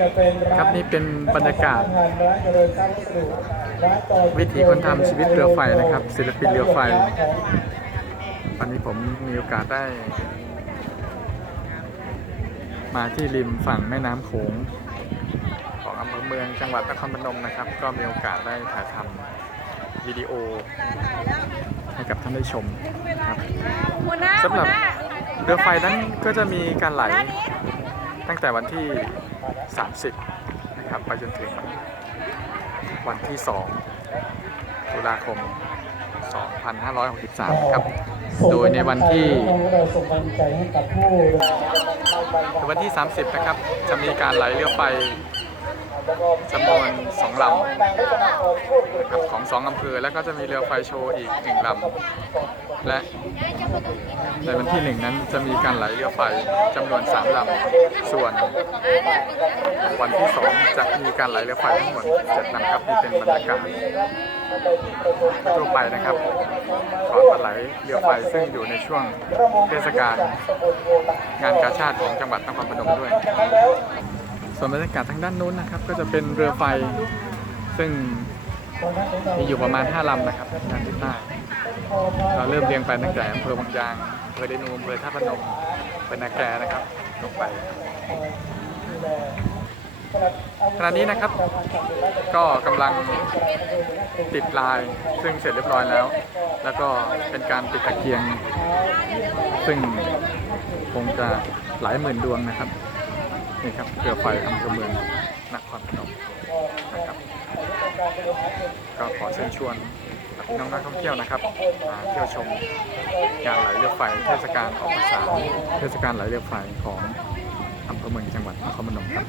จะเป็นร้านครับนี่เป็นบรรยากาศงานร้านเจริญทรัพย์วัสดุร้านต่อวิถีคนทำชีวิตเรือไฟนะครับ ศิลปินเรือไฟ วันนี้ผมมีโอกาสได้ มาที่ริมฝั่งแม่น้ำโขงของอำเภอเมืองจังหวัดนครพนมนะครับ ก็มีโอกาสได้ถ่ายทำวิดีโอ ให้กับท่านได้ชมครับหัวหน้าสำหรับหัวน้าเรือไฟนั้นก็จะมีการไหลตั้งแต่วันที่ 30 นะครับ ไปจนถึงวันที่ 2 ตุลาคม 2563 ครับ โดยในวันที่เราส่งกำลังใจให้กับผู้คือวันที่ 30 นะครับ จะมีการไหลเรือไฟ จำนวน2ลำนะครับของ2อำเภอแล้วก็จะมีเรือไฟโชว์อีก1ลำและในวันที่1นั้นจะมีการไหลเรือไฟจำนวน3ลำส่วน วันที่2จะมีการไหลเรือไฟทั้งหมด7ลำครับนี่เป็นบรรยากาศทั่วไปนะครับก่อนวันไหลเรือไฟซึ่งอยู่ในช่วงเทศกาลงานกาชาติของจังหวัดนครพนมด้วย ส่วนบรรยากาศทางด้านนู้นนะครับ ก็จะเป็นเรือไฟ ซึ่งมีอยู่ประมาณ 5ลำนะครับทางทิศใต้เราเริ่มเรียงไปตั้งแต่อำเภอบางยางอำเภอเดนูอำเภอท่าพนมเป็นนาแกนะครับลงไปขณะนี้นะครับ ก็กำลังติดลายซึ่งเสร็จเรียบร้อยแล้ว แล้วก็เป็นการติดตะเกียง ซึ่งคงจะหลายหมื่นดวงนะครับ นี่ครับเรือไฟอำเภอเมืองนครพนมนะครับ ก็ขอเชิญชวนพี่น้องนักท่องเที่ยวนะครับมาเที่ยวชมงานไหลเรือไฟเทศกาลออกพรรษาเทศกาลไหลเรือไฟของอำเภอเมืองจังหวัดนครพนมครับ